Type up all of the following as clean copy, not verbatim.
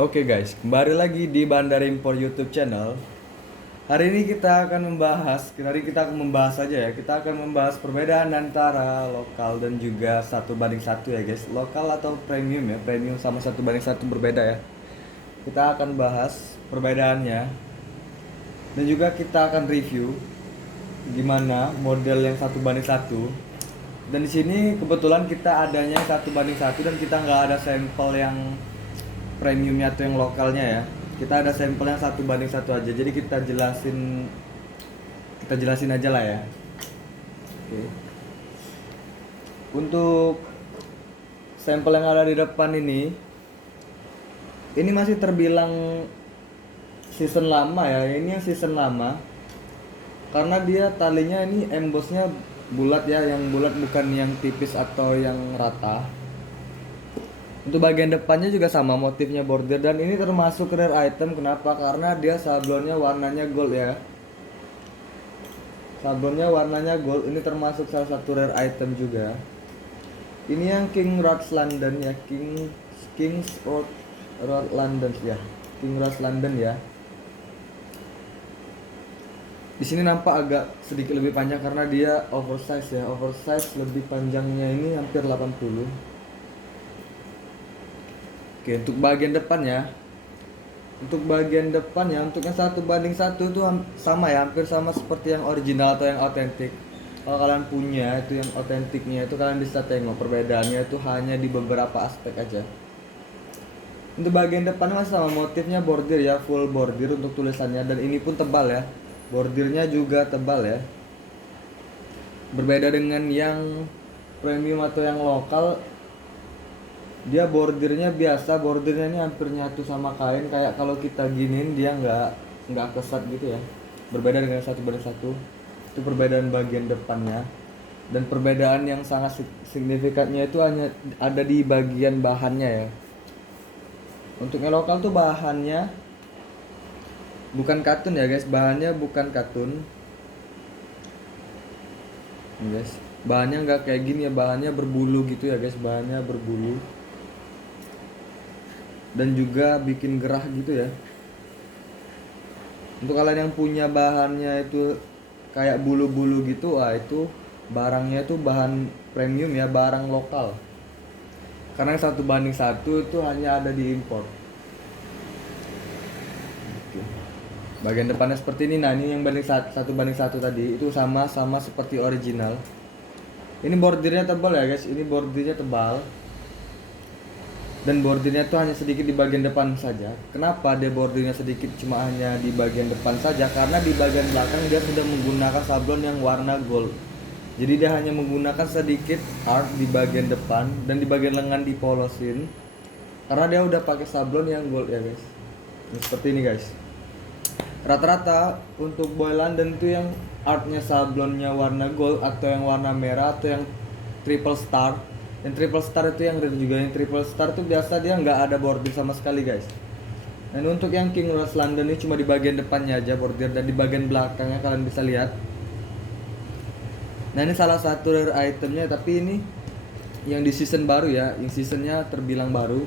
Oke guys, kembali lagi di Bandar Impor YouTube channel. Hari ini kita akan membahas aja ya. Kita akan membahas perbedaan antara lokal dan juga satu banding satu ya guys. Lokal atau premium ya, premium sama satu banding satu berbeda ya. Kita akan bahas perbedaannya dan juga kita akan review gimana model yang satu banding satu. Dan di sini kebetulan kita adanya satu banding satu dan kita nggak ada sampel yang premiumnya atau yang lokalnya ya. Kita ada sampel yang satu banding satu aja, jadi kita jelasin aja lah ya. Oke. Untuk sampel yang ada di depan ini masih terbilang season lama ya. Ini yang season lama karena dia talinya ini embossnya bulat ya, yang bulat bukan yang tipis atau yang rata. Untuk bagian depannya juga sama, motifnya bordir, dan ini termasuk rare item. Kenapa? Karena dia sablonnya warnanya gold ya. Sablonnya warnanya gold, ini termasuk salah satu rare item juga. Ini yang King Rods London ya, King's Road London ya. King Rods London ya. Di sini nampak agak sedikit lebih panjang karena dia oversize ya. Oversize, lebih panjangnya ini hampir 80. Oke, untuk bagian depan ya. Untuk bagian depan ya, untuk yang satu banding satu itu sama ya, hampir sama seperti yang original atau yang otentik. Kalau kalian punya itu yang otentiknya, itu kalian bisa tengok perbedaannya itu hanya di beberapa aspek aja. Untuk bagian depan masih sama, motifnya bordir ya, full bordir untuk tulisannya, dan ini pun tebal ya. Bordirnya juga tebal ya. Berbeda dengan yang premium atau yang lokal, dia bordirnya biasa, bordirnya ini hampir nyatu sama kain, kayak kalau kita giniin dia nggak kesat gitu ya. Berbeda dengan satu banding satu. Itu perbedaan bagian depannya. Dan perbedaan yang sangat signifikannya itu hanya ada di bagian bahannya ya. Untuk yang lokal tuh bahannya bukan katun ya guys, bahannya bukan katun. Nih guys, bahannya nggak kayak gini ya, bahannya berbulu gitu ya guys, bahannya berbulu. Dan juga bikin gerah gitu ya. Untuk kalian yang punya bahannya itu kayak bulu-bulu gitu, itu barangnya itu bahan premium ya, barang lokal. Karena satu banding satu itu hanya ada di impor. Oke. Bagian depannya seperti ini. Nah, ini yang satu banding satu tadi itu sama seperti original. Ini bordirnya tebal ya guys, ini bordirnya tebal. Dan bordirnya tuh hanya sedikit di bagian depan saja. Kenapa dia bordirnya sedikit cuma hanya di bagian depan saja? Karena di bagian belakang dia sudah menggunakan sablon yang warna gold. Jadi dia hanya menggunakan sedikit art di bagian depan dan di bagian lengan dipolosin. Karena dia udah pakai sablon yang gold ya guys. Ini seperti ini guys. Rata-rata untuk Boy London itu yang artnya sablonnya warna gold atau yang warna merah atau yang triple star. Yang triple star itu yang rare juga. Yang triple star itu biasa dia nggak ada bordir sama sekali guys. Dan untuk yang King Rods London ini cuma di bagian depannya aja bordir, dan di bagian belakangnya kalian bisa lihat. Nah, ini salah satu rare itemnya, tapi ini yang di season baru ya, yang seasonnya terbilang baru.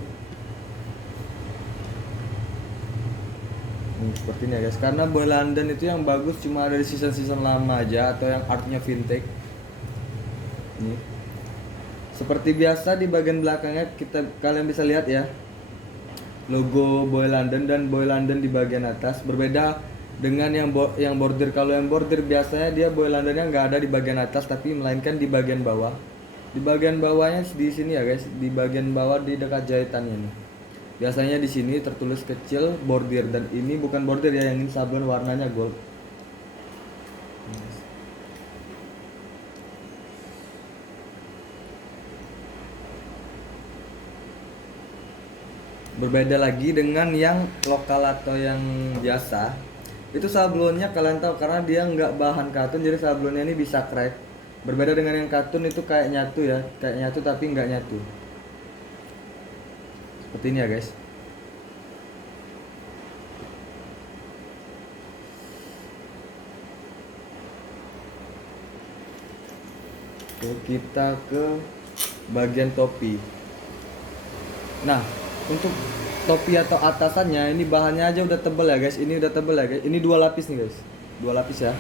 Seperti ini ya guys, karena Boy London itu yang bagus cuma ada di season lama aja atau yang artnya vintage. Ini seperti biasa di bagian belakangnya kalian bisa lihat ya, logo Boy London dan Boy London di bagian atas. Berbeda dengan yang bordir. Kalau yang bordir biasanya dia Boy Londonnya nggak ada di bagian atas tapi melainkan di bagian bawah. Di bagian bawahnya di sini ya guys, di bagian bawah di dekat jahitannya nih. Biasanya di sini tertulis kecil bordir, dan ini bukan bordir ya, yang ini sablon warnanya gold. Berbeda lagi dengan yang lokal atau yang biasa, itu sablonnya kalian tahu karena dia nggak bahan katun, jadi sablonnya ini bisa crack. Berbeda dengan yang katun itu kayak nyatu ya, kayak nyatu tapi nggak nyatu. Seperti ini ya guys. Oke, kita ke bagian topi. Nah, untuk topi atau atasannya ini bahannya aja udah tebel ya guys. Ini udah tebel ya guys. Ini 2 lapis nih guys. 2 lapis ya.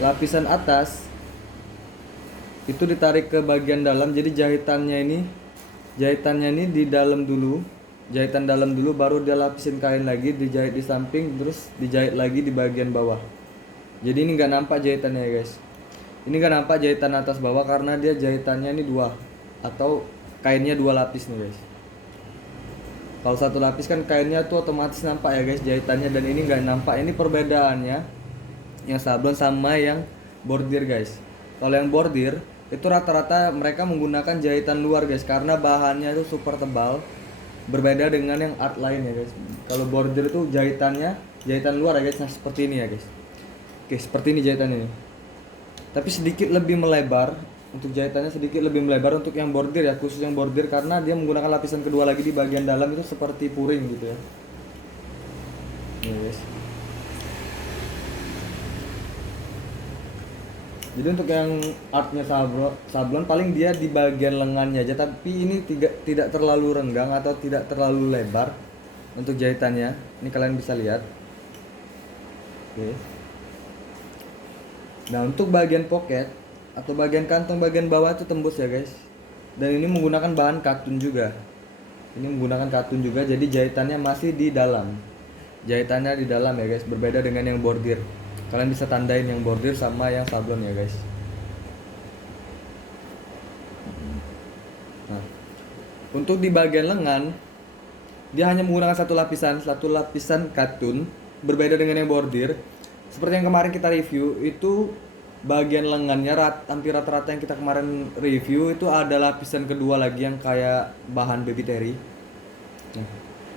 Lapisan atas itu ditarik ke bagian dalam, jadi jahitannya ini di dalam dulu, jahitan dalam dulu, baru dia lapisin kain lagi, dijahit di samping, terus dijahit lagi di bagian bawah. Jadi ini nggak nampak jahitannya ya guys. Ini nggak nampak jahitan atas bawah karena dia jahitannya ini 2 atau kainnya 2 lapis nih guys. Kalau 1 lapis kan kainnya tuh otomatis nampak ya guys jahitannya, dan ini nggak nampak. Ini perbedaannya yang sablon sama yang bordir guys. Kalau yang bordir itu rata-rata mereka menggunakan jahitan luar guys, karena bahannya itu super tebal, berbeda dengan yang art lain ya guys. Kalau bordir itu jahitan luar ya guys. Nah seperti ini ya guys. Oke, seperti ini jahitan ini, tapi sedikit lebih melebar. Untuk jahitannya sedikit lebih melebar untuk yang bordir ya, khusus yang bordir, karena dia menggunakan lapisan kedua lagi di bagian dalam, itu seperti puring gitu ya. Nih guys. Jadi untuk yang artnya sablon paling dia di bagian lengannya aja, tapi ini tidak terlalu renggang atau tidak terlalu lebar untuk jahitannya. Ini kalian bisa lihat. Oke. Nah untuk bagian pocket atau bagian kantong bagian bawah itu tembus ya guys. Dan ini menggunakan bahan katun juga. Ini menggunakan katun juga, jadi jahitannya masih di dalam. Jahitannya di dalam ya guys, berbeda dengan yang bordir. Kalian bisa tandain yang bordir sama yang sablon ya guys. Nah, untuk di bagian lengan dia hanya menggunakan satu lapisan katun, berbeda dengan yang bordir. Seperti yang kemarin kita review, itu bagian lengannya hampir rata-rata yang kita kemarin review itu ada lapisan kedua lagi yang kayak bahan baby terry. Nah,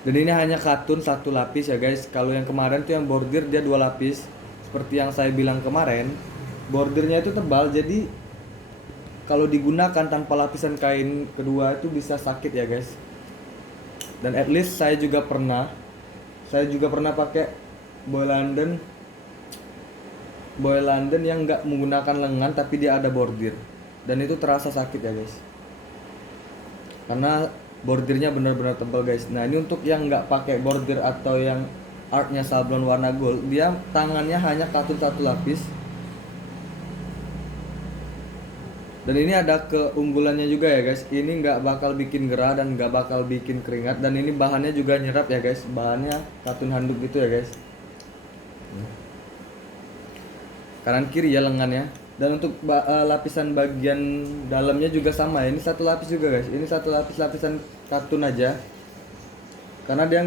dan ini hanya katun 1 lapis ya guys. Kalau yang kemarin tuh yang bordir dia 2 lapis. Seperti yang saya bilang kemarin, bordirnya itu tebal, jadi kalau digunakan tanpa lapisan kain kedua itu bisa sakit ya guys. Dan at least saya juga pernah pakai boy London yang nggak menggunakan lengan tapi dia ada bordir, dan itu terasa sakit ya guys, karena bordirnya benar-benar tebal guys. Nah ini untuk yang nggak pakai bordir atau yang artnya sablon warna gold, dia tangannya hanya katun 1 lapis. Dan ini ada keunggulannya juga ya guys, ini nggak bakal bikin gerah dan nggak bakal bikin keringat, dan ini bahannya juga nyerap ya guys, bahannya katun handuk gitu ya guys. Kanan kiri ya lengannya. Dan untuk lapisan bagian dalamnya juga sama ya, ini 1 lapis juga guys. Ini 1 lapis lapisan katun aja, karena dia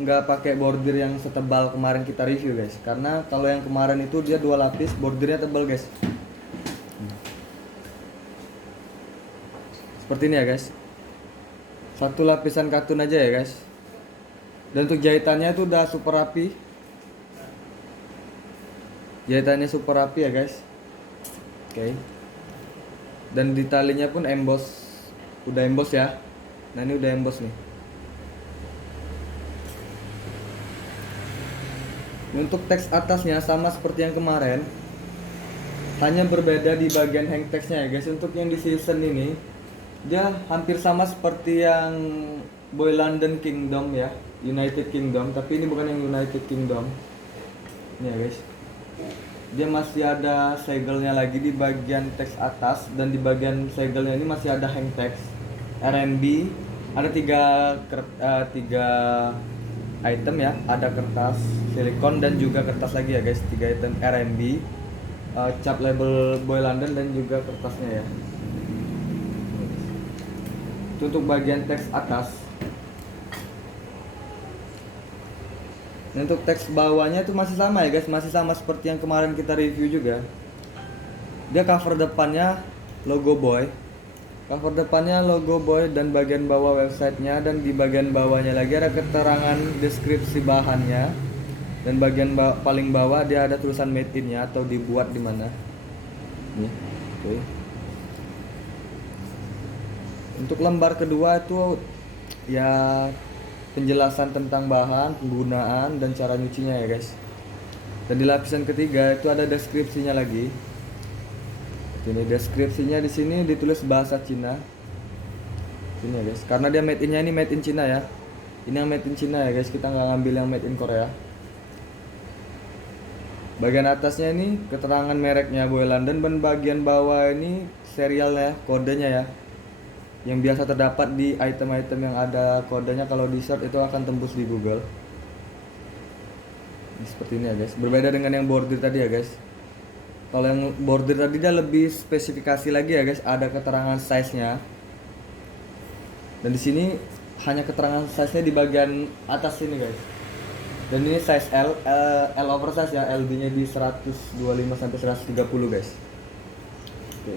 nggak pakai bordir yang setebal kemarin kita review guys. Karena kalau yang kemarin itu dia 2 lapis, bordirnya tebal guys. Seperti ini ya guys, 1 lapisan katun aja ya guys. Dan untuk jahitannya itu udah super rapi, jahitannya super rapi ya guys. Oke. Dan di talinya pun udah emboss ya. Nah ini udah emboss nih. Untuk teks atasnya sama seperti yang kemarin, hanya berbeda di bagian hang teksnya ya guys. Untuk yang di season ini dia hampir sama seperti yang Boy London Kingdom ya, United Kingdom, tapi ini bukan yang United Kingdom. Ini ya guys, dia masih ada segelnya lagi di bagian teks atas, dan di bagian segelnya ini masih ada hang text R&B. Ada tiga item ya, ada kertas silikon dan juga kertas lagi ya guys, 3 item R&B, cap label Boy London dan juga kertasnya ya. Itu untuk bagian teks atas. Dan untuk teks bawahnya itu masih sama ya guys, masih sama seperti yang kemarin kita review juga. Dia cover depannya logo Boy, dan bagian bawah websitenya, dan di bagian bawahnya lagi ada keterangan deskripsi bahannya, dan bagian paling bawah dia ada tulisan made in-nya atau dibuat di mana. Nih, oke. Untuk lembar kedua itu ya penjelasan tentang bahan, penggunaan, dan cara nyucinya ya guys. Dan di lapisan ketiga itu ada deskripsinya lagi. Ini deskripsinya di sini ditulis bahasa Cina. Ini ya guys, karena dia made in-nya ini made in Cina ya. Ini yang made in China ya guys, kita nggak ngambil yang made in Korea. Bagian atasnya ini keterangan mereknya Boy London, dan bagian bawah ini serialnya, kodenya ya. Yang biasa terdapat di item-item yang ada kodenya, kalau di search itu akan tembus di Google. Ini seperti ini ya guys. Berbeda dengan yang bordir tadi ya guys. Kalau yang bordir tadi dia lebih spesifikasi lagi ya guys, ada keterangan size-nya. Dan di sini hanya keterangan size-nya di bagian atas sini guys. Dan ini size L oversize ya, LB-nya di 125 sampai 130 guys. Oke.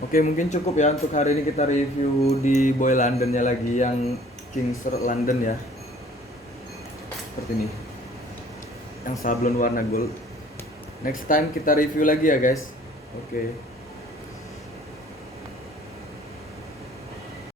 Oke, mungkin cukup ya untuk hari ini kita review di Boy London-nya lagi yang Kingsford London ya. Seperti ini. Yang sablon warna gold. Next time kita review lagi ya guys. Oke.